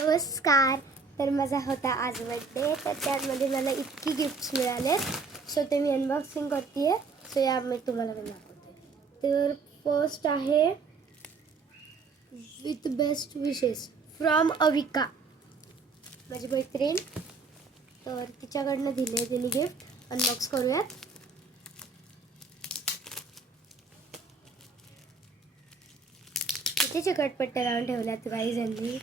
नमस्कार. तर माझा होता आज बर्थडे, तर त्यामध्ये मला इतकी गिफ्ट्स मिळाले. सो ते मी अनबॉक्सिंग करते आहे. सो या मी तुम्हाला मी दाखवते. तर फर्स्ट आहे with best wishes from Avika, माझी मैत्रीण. तर तिच्याकडनं दिले तिने गिफ्ट. अनबॉक्स करूयात. किती चिकटपट्ट्या लावून ठेवल्यात काही जणी,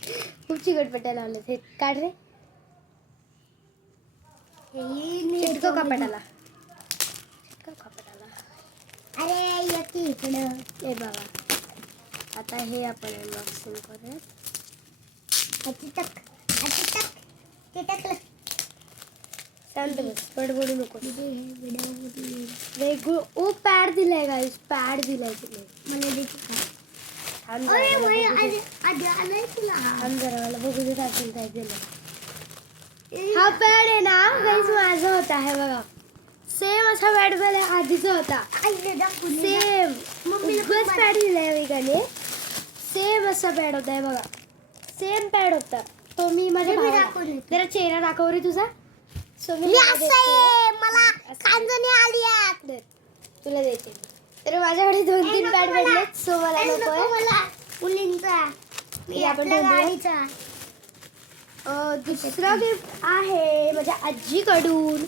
खूप चिकटपट्ट्या लावल्यात. हे काढ रे, चिटकव कपाटाला, चिटकव कपाटाला. अरे यकी इकडं. ए बाबा, आता हे आपण अनबॉक्सिंग करूयात. चिटकलं. शांत बस, बडबडू नको. वेगळं ओ पॅड दिलाय गाईस, पॅड दिलाय तिने मला देखील खा. थांब अरे जरा, भाई मला बघू दे. आधी आलंय तुला. थांब जरा, मला बघू दे टाकून काय दिलं. हा पॅड आहे ना गाईस, माझा होता. हे बघा, सेम असा पॅड मला आधीचा होता. सेम उगाच पॅड दिलाय वेगाने. सेम असा पॅड होता. हे बघा, सेम पॅड होता तो. मी माझ्या हे मी भावाला दाखवून देते. जरा चेहरा दाखव रे तुझा. सो मी हे तुला असं देते. आहे, मला असं. कांजणी आली आहे. दे, तुला देते. तर माझ्याकडे 2-3 पॅड भेटलेत. सो मला नको आहे. मला मुलींचा हे आपण आपल्या ठेवूया. गाडीचा. दुसरा गिफ्ट आहे माझ्या आजीकडून.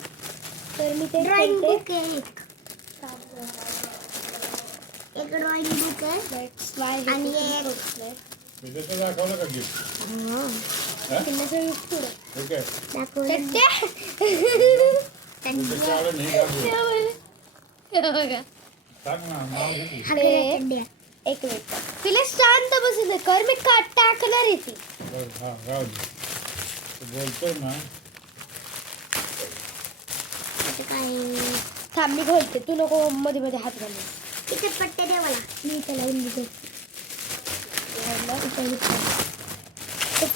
तर मी ते ड्रॉइंग खोलते. बुक आहे. एक ड्रॉइंग बुक आहे. That's why हे आणि किती एक- खोचलंय. त्याचं दाखवलं का गिफ्ट किल्ल्याचं gift पुढं. ठीक आहे दाखवलं. त्याच्या आलं नाही का बोल. हे बघा. सांग ना नाव घे की. हागऱ्या चड्ड्या. एक मिनिट, तिला शांत बसू दे. कर, मी टाकणार आहे ती. बरं, हा राहू दे. तो बोलतोय ना. आता काय थांब, मी खोलते. तू नको मध्ये मध्ये हात घालू. तिथे पट्टे दे मला. मी इथे लावून देते.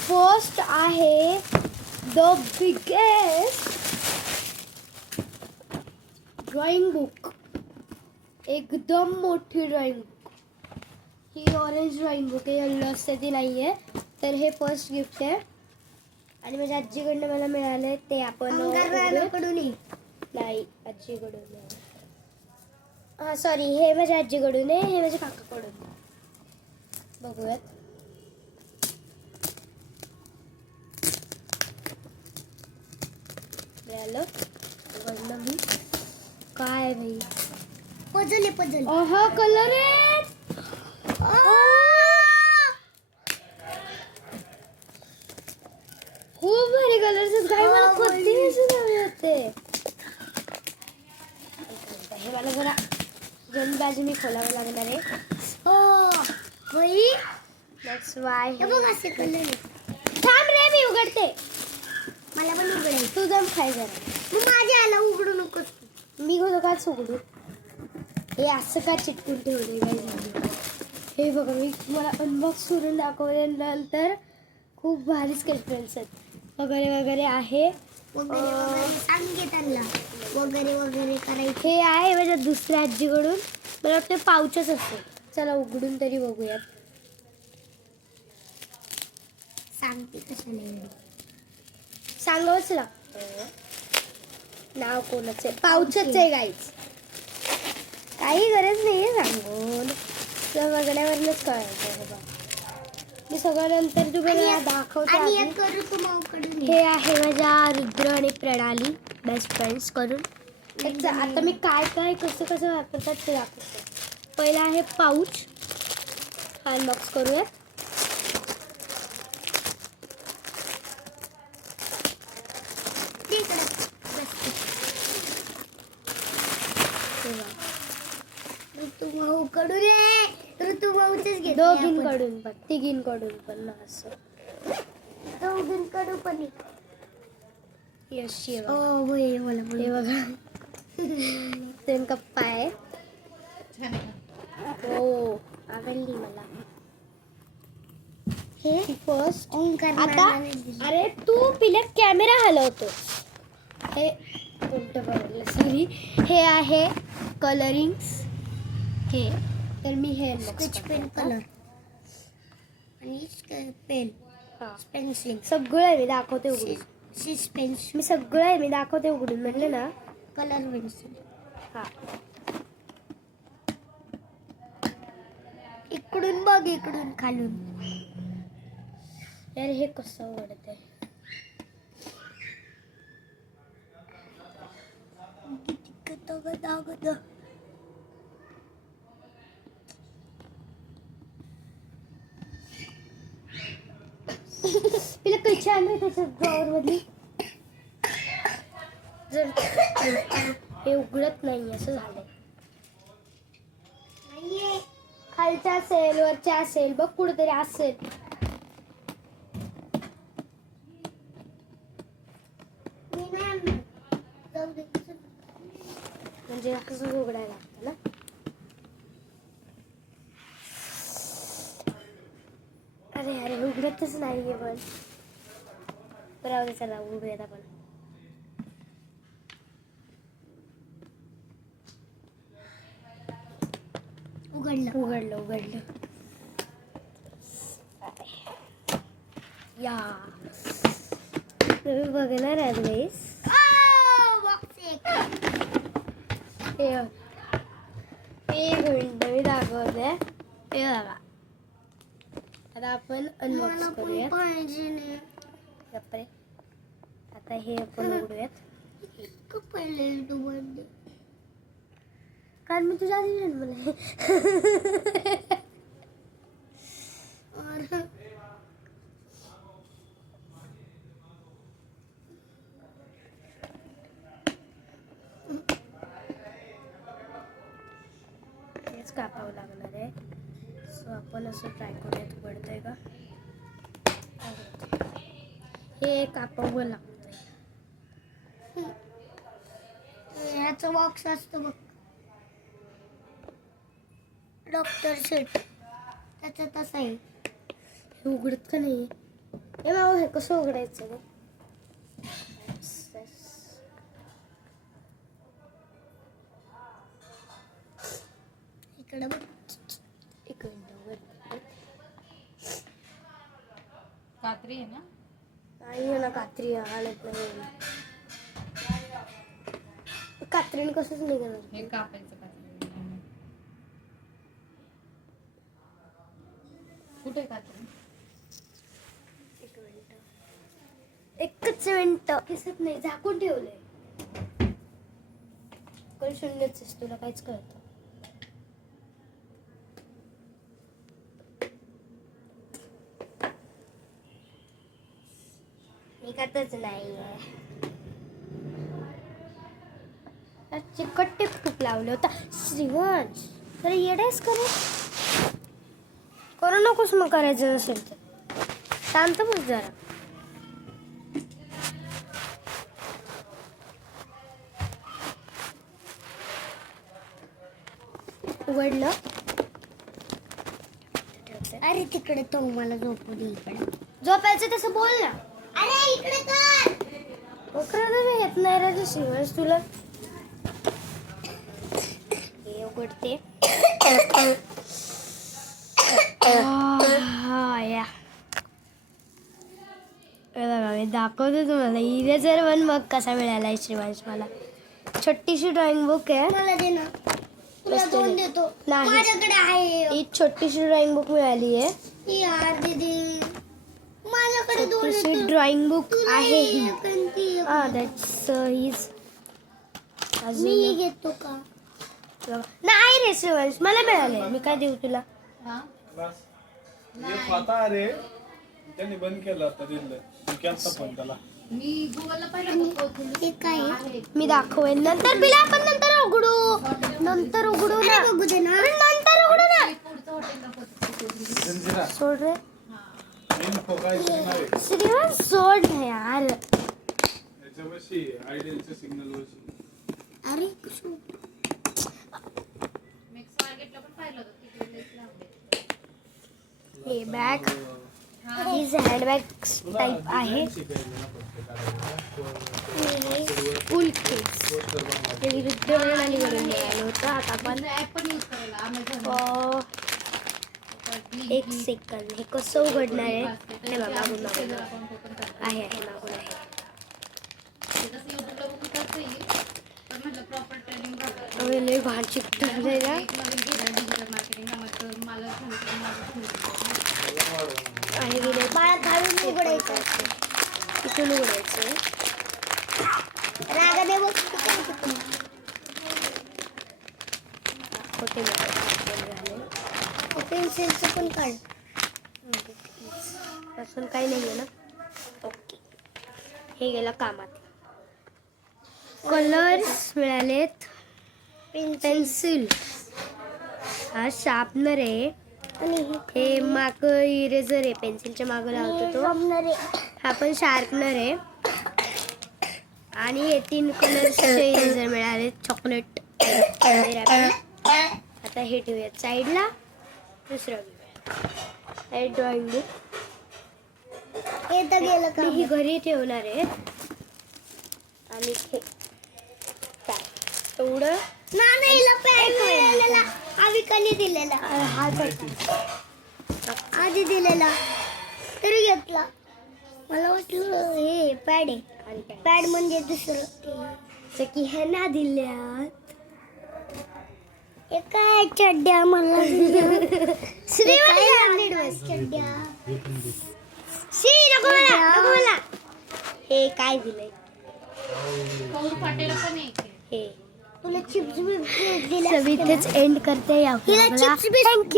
फर्स्ट आहे द बिगेस्ट ड्रॉइंग बुक. एकदम मोठी ड्रॉइंग बुक. ही ऑरेंज ड्रॉइंग बुक आहे, येल्लो असते ती नाही आहे. तर हे फर्स्ट गिफ्ट आहे आणि माझ्या आजीकडनं मला मिळालं. ते आपण उघडूया. कडून नाही, आजीकडून नाही. हां सॉरी, हे माझ्या आजीकडून आहे, हे माझ्या काकाकडून. बघूयात. मिळालं उघडलं मी. काय भाई, पजल आहे पजल. हा कलर आहे. खूप भारी कलर्स काय, मला कधी असे होते. हे मला जरा जल्दबाजी मी खोलावं लागणार आहे. हो बाई, दॅट्स वाय. हे बघ असे कलर आहे. थांब रे, मी उघडते. मला पण उघडायचं. तू दम खाय जरा. तू माझ्या आला उघडू नकोस. मी काच उघडू. हे असं का चिटकून ठेवले काय झालं. हे बघा, मी तुम्हाला अनबॉक्स करून दाखवल्यानंतर खूप भारी स्केच आहेत वगैरे वगैरे आहे. वगैरे वगैरे सांग घे त्यांना. वगैरे वगैरे करायचं. हे आहे माझ्या दुसऱ्या आजीकडून. मला वाटतं पाऊचच असते. चला उघडून तरी बघूयात. सांगते कशाला एवढं. सांगावंच लागतं. नाव कोणाचं आहे, पाऊचच आहे गाईच. काही गरज नाही आहे सांगून, तर बघण्यावरूनच कळायचं. बाबा मी सगळं नंतर तुम्हाला दाखवते. आणि आधी. एक करू तू माऊकडून. हे आहे माझ्या रुद्र आणि प्रणाली बेस्ट फ्रेंड्स कडून. त्याचं आता मी काय काय कसं कसं वापरतात ते दाखवते. पहिला आहे पाऊच. अनबॉक्स करूयात. ऋतू माऊकडून ये. ऋतू माऊचेच घे. दोघींकडून पण, तिघींकडून पण ना, असं दोघींकडून पण. यश हे बघा. ओ होय, मला पण. हे बघा, दोन कप्पा आहे. हो, आवडली मला. हे फर्स्ट ओंकार आता, नानाने दिली. अरे तू पिल्या कॅमेरा हलवतो. हे उलट बरं, सॉरी. हे आहे कलरिंग्स. हे तर मी हे स्केच पेन कलर आणि पेन. हा पेन्सिल सगळं आहे मी दाखवते उघडून. सिस पेन्सिल मी सगळं आहे मी दाखवते उघडून म्हणले ना. कलर पेन्सिल हा इकडून बघ इकडून खालून यार हे कसं उघडत आहे. तिला कैची आणली त्याच्या ड्रॉवर मधली. जर हे उघडत नाही असं झालंय. खालच्या असेल वरच्या असेल बघ कुठेतरी असेल. म्हणजे असं उघडायला लागतं ना. अरे अरे उघडतच नाहीये पण. बरं चला उघडूयात आपण. उघडलं या तुम्ही बघणार आहात गाईस. एक मिनिट मी दाखवते. हे बघा आता आपण अनबॉक्स करूयात. बापरे. आता हे आपण उघडूयात. कारण मी तुझ्या आधी जन्मले. हेच कापावं लागणार आहे. सो आपण असं ट्राय करूयात उघडतंय का. हे कापावं लागतंय. याचा बॉक्स असतो बघ डॉक्टर सेट त्याचं तसं आहे. हे उघडत का नाही. हे मावं हे कसं उघडायचं बघ. इकडे बघ. एक मिनिट. कात्री आहे ना. नाही ना कात्री आणत नाही. कात्रीने कसंच निघणार. हे कापायचं कात्री. कुठे कात्री. एकच मिनिट. दिसत नाही झाकून ठेवलंय. कल शून्यच आहेस तुला काहीच कळत. निघतच नाही. चिकट टेप खूप लावलं होता. श्रीवंश तर येडेस करू नकोस मग करायचं नसेल तर. शांत बस जरा. उघडलं. अरे तिकडे तो मला झोपू दे. इकडे झोपायचं तसं बोल ना. अरे इकडे खरं येत नाही रे श्रीवंश तुला. हे उघडते. या मी दाखवते तुम्हाला. इरेजर वन मग कसा मिळालाय श्रीवंश मला. छोटीशी ड्रॉइंग बुक आहे. मला दे ना. तुला दोन देतो. नाही. माझ्याकडे आहे. ही छोटीशी ड्रॉइंग बुक मिळाली आहे. यार दीदी माझ्याकडे दोन छोटीशी देतो. ड्रॉइंग बुक तुला आहे ही. एक आणि ती एक. That's his. मी घेतो का. नाही रे श्रीवंश मला मिळाले. मी काय देऊ तुला. हा हे खाता अरे त्यांनी बंद केलं आता दिलं. कॅन्सल पण त्याला. मी गुगलला पाहिलं. हे काय आहे? मी दाखवेन नंतर. बिला आपण नंतर उघडू. नंतर उघडू ना. बघू दे ना. नंतर उघडू ना. पुढचं हॉटेल जंजिरा सोड रे इन्फो काय नाव श्रीवंश सोड ना यार. याच्यापाशी आयडियलच्या सिग्नल वरची. अरे कसं मिक्स मार्केटला पण पाहिलं होतं. तिकडे लईच लांब आहे. हे बॅग. ही हँडबॅग टाईप आहे. फुल केस. ते विरुद्ध प्रणालीवरून मिळालं होतं. आता आपण ऍप पण यूज करायला Amazon. एक सेकंद, हे कसं उघडणार आहे? हे बघा, मागून मागून आहे मागून आहे. लय भान चिकटलंय ना. आहे की नाही? बाळा घालून उघडायचं. इथून उघडायचं. रागा दे बघ. खोटे झाले. पेन्सिलचं पण काढ. असून काही नाही आहे ना. ओके, हे गेलं कामात. कलर्स मिळालेत. पेन्सिल, हा शार्पनर आहे आणि हे माग इरेझर आहे, पेन्सिलच्या मागं लावतो तो. रबनर आहे. हा पण शार्पनर आहे. आणि हे 3 कलर्सचे इरेझर मिळाले. चॉकलेट. आता हे ठेवूयात साईडला. दुसरं घेऊया, हे ड्रॉइंग बुक. हे तर गेलं का? ही घरी ठेवणार आहे. आणि हे काय एवढं नानाईला पॅड मिळालेला. आम्ही कधी दिलेला? हा आधी दिलेला तरी घेतला. मला वाटलं हे पॅड आहे. आणि पॅड म्हणजे दुसरं ते. की हे ना दिल्यात. हे काय चड्ड्या मला दिल्या. चड्ड्या. नको मला. हे काय दिलंय? हे तुला चिप्स बिप्स दिल्या. सवितेच एंड करते या हिला vlog ला. Chips biscuit